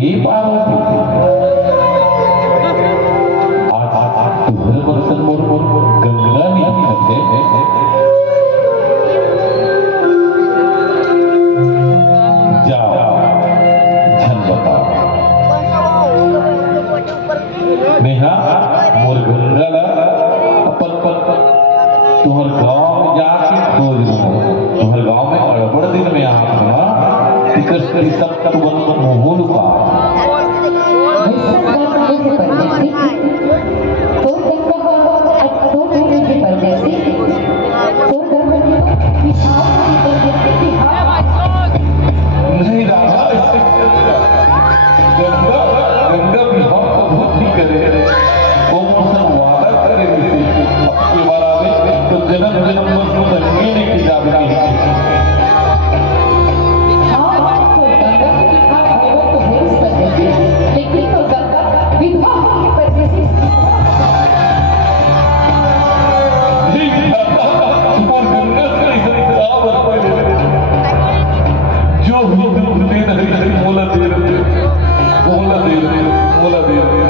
हे पार्वती आज तुझं बरसन गंगा निघते जा झन बताओ नेहा मोर गंगा अपन तुम्हारे गांव में जाके खोज तुम्हारे गांव में अड़बड़ दिन में आना टिकट करी सब तुम मोहन का नहीं राजा गंगा गंगा भी हम तो बहुत ही करे वो मुझसे वादा करे अपनी बारा में तो जन्म जन्म में संगी नहीं की जा रही है लेकिन तो गंगा विधवा होने पर जैसे जो दे रही मोला दे रही मोला दे रही मोला दे रही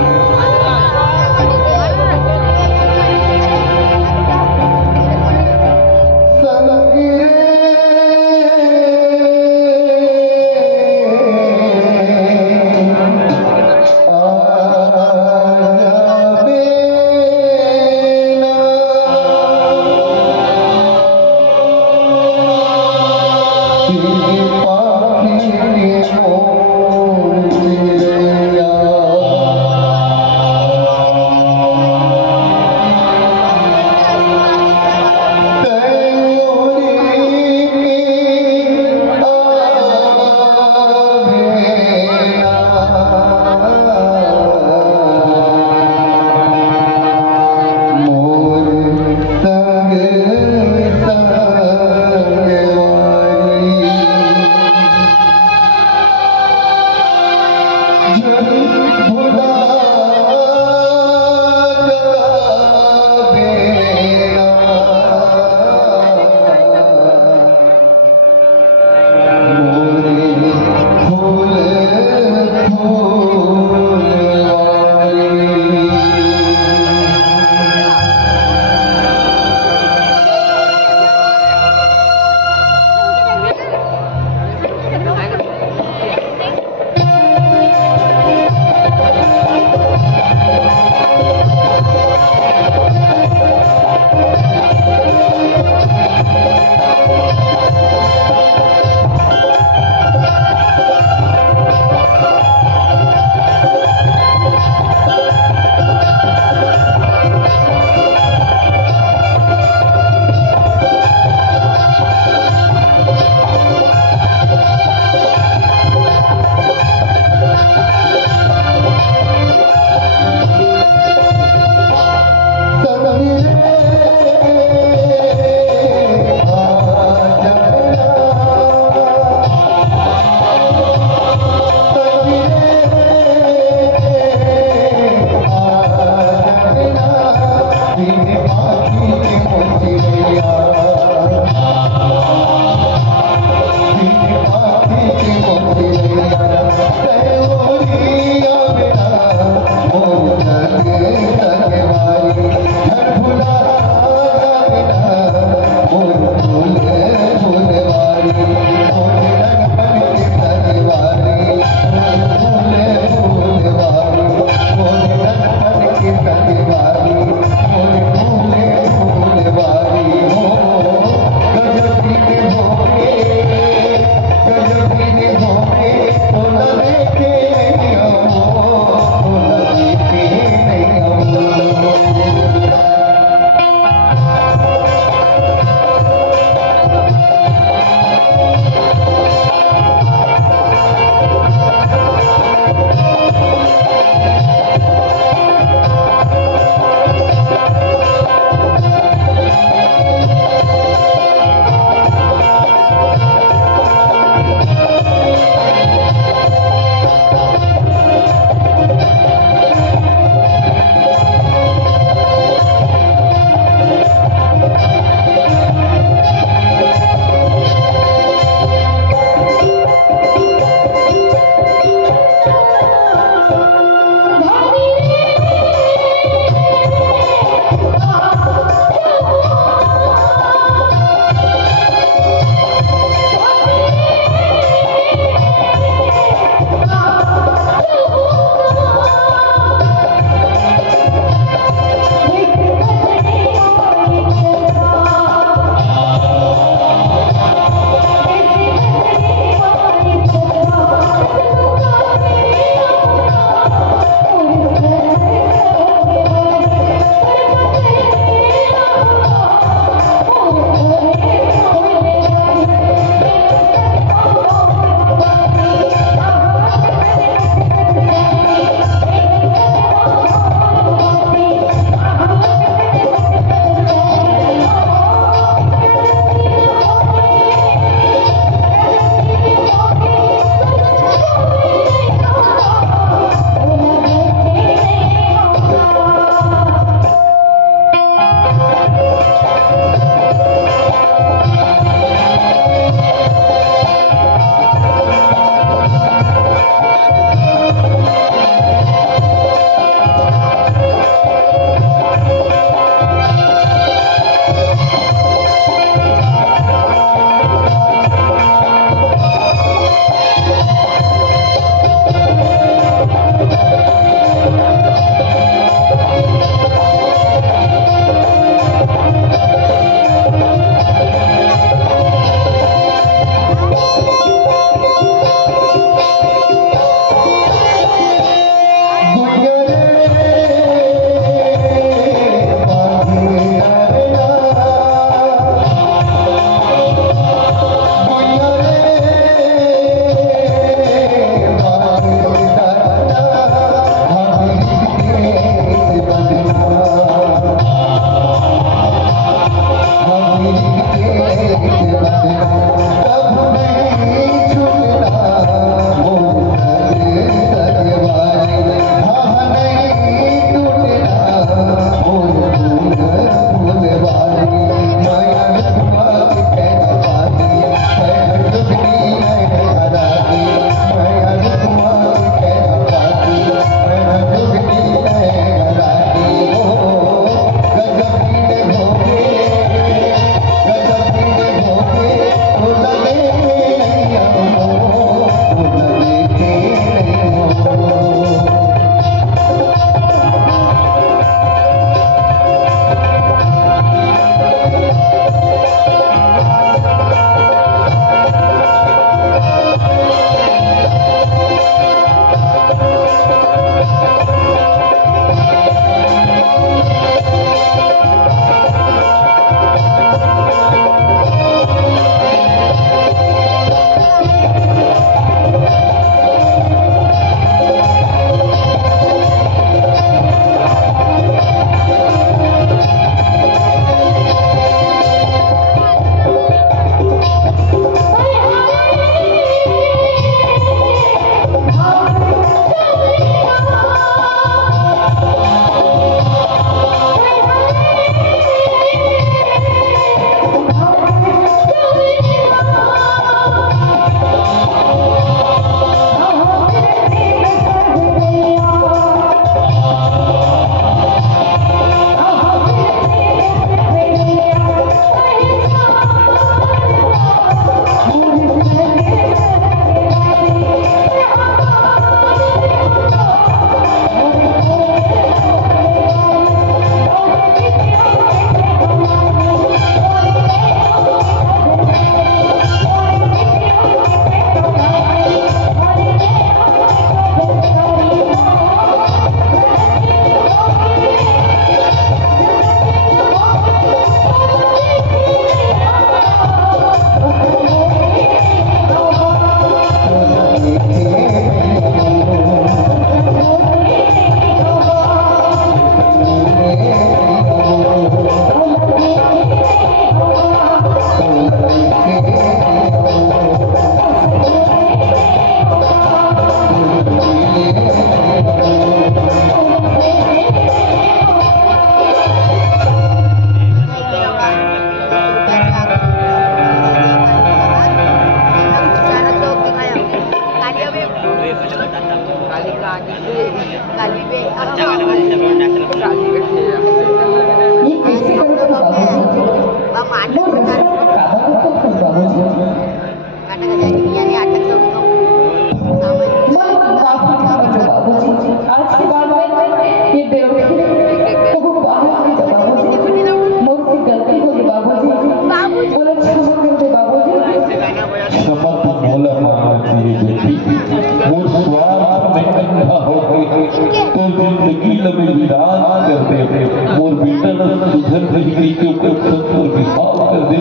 लगे विराज कर दे मोर बेटा न सुधर रही के ऊपर सत्तर विभाग कर दे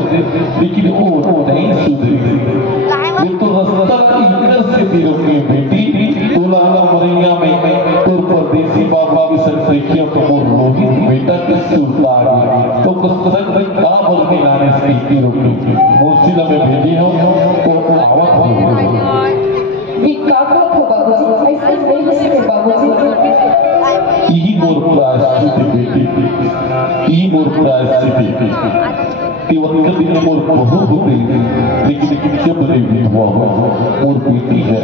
लेकिन वो नहीं सुधरी ये तो रास्ता इधर से तेरे की बेटी तुलाना मरिया में तो परदेसी बाबा की संख्या तो मोर रोहित बेटा के सुल्तान तो कसरत में का बोलने आने से की रोटी मोरसिला में भेजी हो तो आवत हो विकाका हो बाबूजी ऐसे नहीं से बाबूजी यही मोर प्रायश्चित बेटी यही मोर प्रायश्चित कि वक्त दिन मोर बहुत हो गई लेकिन जब नहीं हुआ मोर बेटी है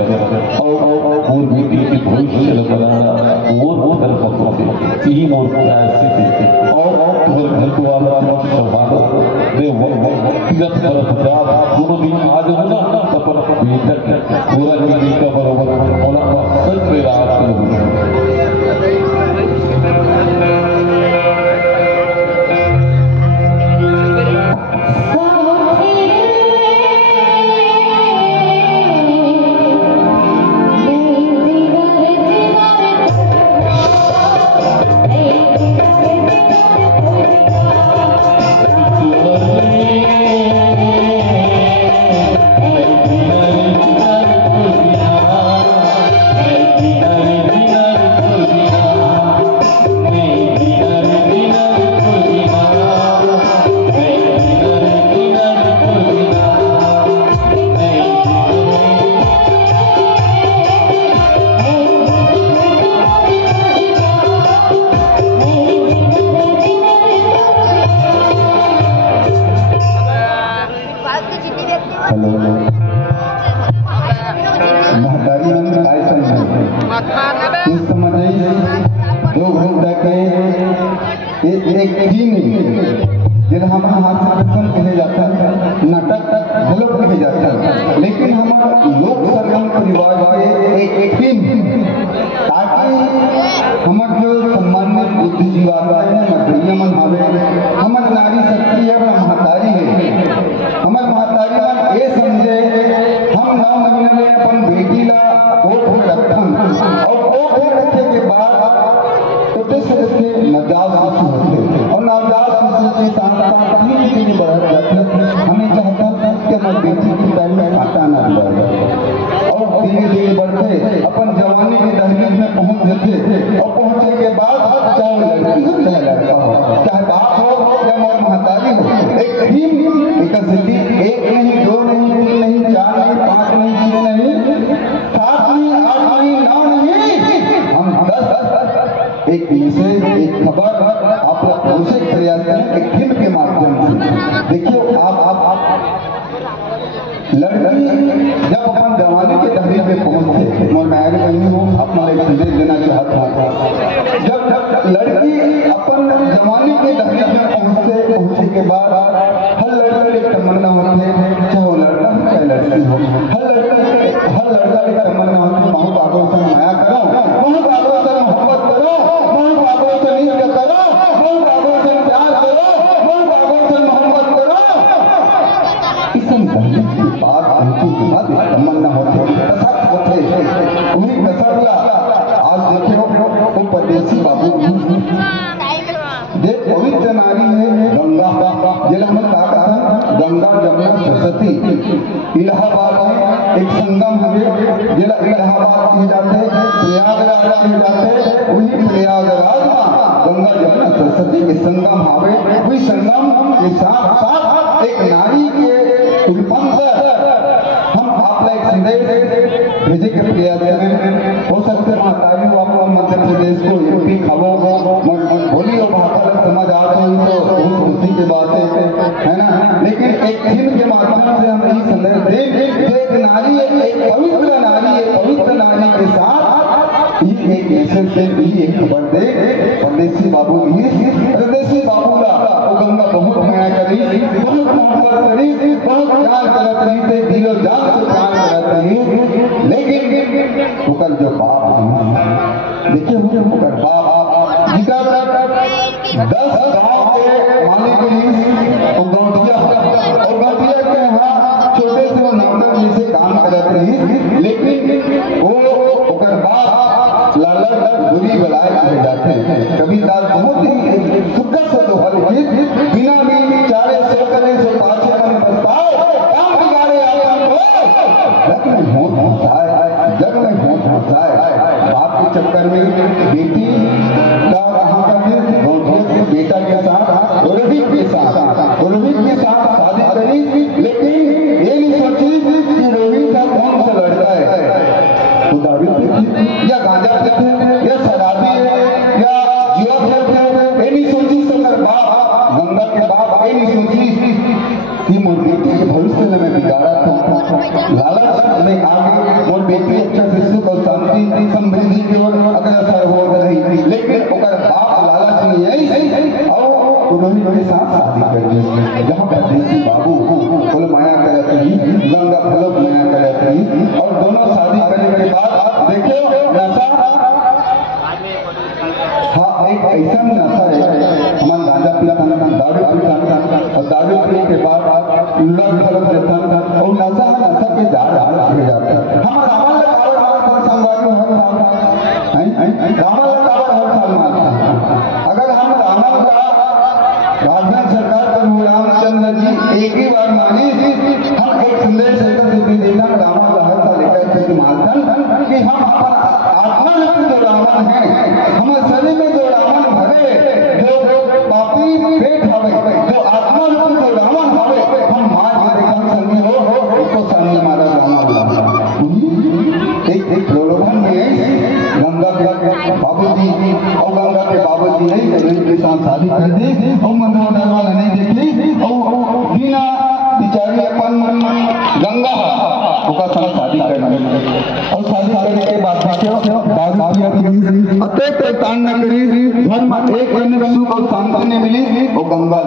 और मोर बेटी के भविष्य बनाना मोर घर पकड़े यही मोर प्रायश्चित और तुम्हारे घर को वाला मत संभालो दे तीरथ बरस जा दोनों दिन आज हो ना तब बेटा पूरा जिंदगी का बराबर होना सच में रात को लेकिन हमारा लोक सरगम परिवार के एक टीम ताकि हमारे जो सम्मानित बुद्धिजीवा मधुरिया मन हवे हमार नारी शक्ति है महतारी है हमार महतारी मन ये समझे हम 9 महीने में अपन बेटी ला कोट रखन और कोट रखे के बाद छोटे से रखे नवजात शिशु होते और नवजात शिशु के साथ धीरे धीरे बढ़ जाते हमें चाहता कि हमारी बेटी की टाइम में घाटा ना लगे और धीरे धीरे बढ़ते अपन जवानी की दहलीज में पहुंच जाते और पहुंचने के बाद चाहे लड़की हो चाहे लड़का हो चाहे बाप हो या मोर महतारी हो एक टीम विकसित एक नहीं 2 नहीं 3 नहीं 4 नहीं 5 नहीं 6 नहीं 7 नहीं 8 नहीं 9 नहीं हम 10 एक विषय एक खबर आप लोग पहुंचे प्रयास करें एक टीम के माध्यम से देखिए आप लड़की जब अपन जवानी के दहलीज में पहुंचते और मैं आगे कहीं हूँ अपना एक संदेश देना चाहता हूँ जब लड़की अपन जवानी के दहलीज में पहुंचने के बाद हर लड़के की तमन्ना होती है चाहे वो लड़का हो चाहे लड़की हो हर लड़का की तमन्ना होती है बहुत आगों से माया करो बहुत आगों से मोहब्बत करो बहुत आगों से इश्क करो बहुत आगों से प्यार करो बहुत आगों से मोहब्बत करो इस बात उनकी बात तमन्ना होते कसक होते पूरी कसरला आज देखो वो परदेसी बाबू ये पवित्र नारी है गंगा जिला में गंगा जमुना सरस्वती इलाहाबाद में एक संगम है जिला इलाहाबाद की जाते प्रयागराज की जाते वही प्रयागराज में गंगा जमुना सरस्वती के संगम आवे वही संगम के साथ साथ एक नारी के रूपांतर हम आप एक संदेश भेजे के प्रयास करें हो सकते महतारी हो आप मध्य प्रदेश को यूपी खबो बोली और महाकाल समझ आ रही हो बहुत खुशी की बात है ना लेकिन एक टीम के माध्यम से हम यही संदेश दें एक नारी एक पवित्र नारी के साथ ये एक मैसेज से भी एक खबर दे परदेसी बाबू परदेसी बाबू ला वो गंगा बहुत माया करी बहुत मोहब्बत करी बहुत प्यार करत रही से दिलो जान से प्यार करत रही लेकिन उकर जो बाप देखिए उकर बाप जिधर 10 गांव के मालिक और गौटिया के यहाँ छोटे से वो नौकर जैसे काम करत रही लेकिन वो उकर बाप लाला बुरी बलाएं कहे जाते हैं। कबीरदास बहुत ही सुंदर से दोहा लिखे, बिना भी चारे सो करे से पाछे मन पछताए, काम बिगाड़े आपन को जग में होठ फंसाए, जग में होठ फंसाए। बाप के चक्कर में बेटी का कहाँ का बेटा के साथ रोहित के साथ शादी करी, लेकिन ये नहीं सोची कि रोहित का कौन सा लड़का है, वो दारू पीते या गांजा पीते या शराबी है या जुआ खेलते हैं। ये नहीं सोची सकर बाप गंगा के बाप ये नहीं सोची कि मोर बेटी के भविष्य में मैं बिगाड़ा था, लालच में आगे मोर बेटी अच्छा से सुख और शांति समृद्धि की ओर अग्रसर हो रही थी, लेकिन ओकर बाप लालच में यही और रोहित के साथ शादी कर दी। जहाँ परदेसी बाबू कुल माया करती, गंगा फलोक माया करती, और दोनों शादी करने के बाद देखो नशा, हाँ एक ऐसा नशा है, हमारा गांजा पीता दारू पीता और दारू पीने के बाद लग फलक देता और नशा के जार जाता है। हमारा रावण संवादी अगर हम रावण का राजनाथ सरकार पर रामचंद्र जी एक ही बार माने, हम एक संदेश देता रावण हर साल लेकर कि हम आत्मा में जो रावण है, हमारे शरीर में जो रावण भरे, जो पापी पेट हवे, जो आत्मा में जो रावण हवे, हम मां देखा संगी हो उसको सामने मारा रावण। एक प्रलोभन में गंगा के बाबूजी और गंगा के बाबूजी नहीं के साथ शादी कर दी और मंदोदर वाला नहीं देखी और बिना बिचारी अपन गंगा का साथ शादी कर दी और शादी करने के बाद अतः तान न करी, धर्म एक सुख और शांति ने मिली और गंगा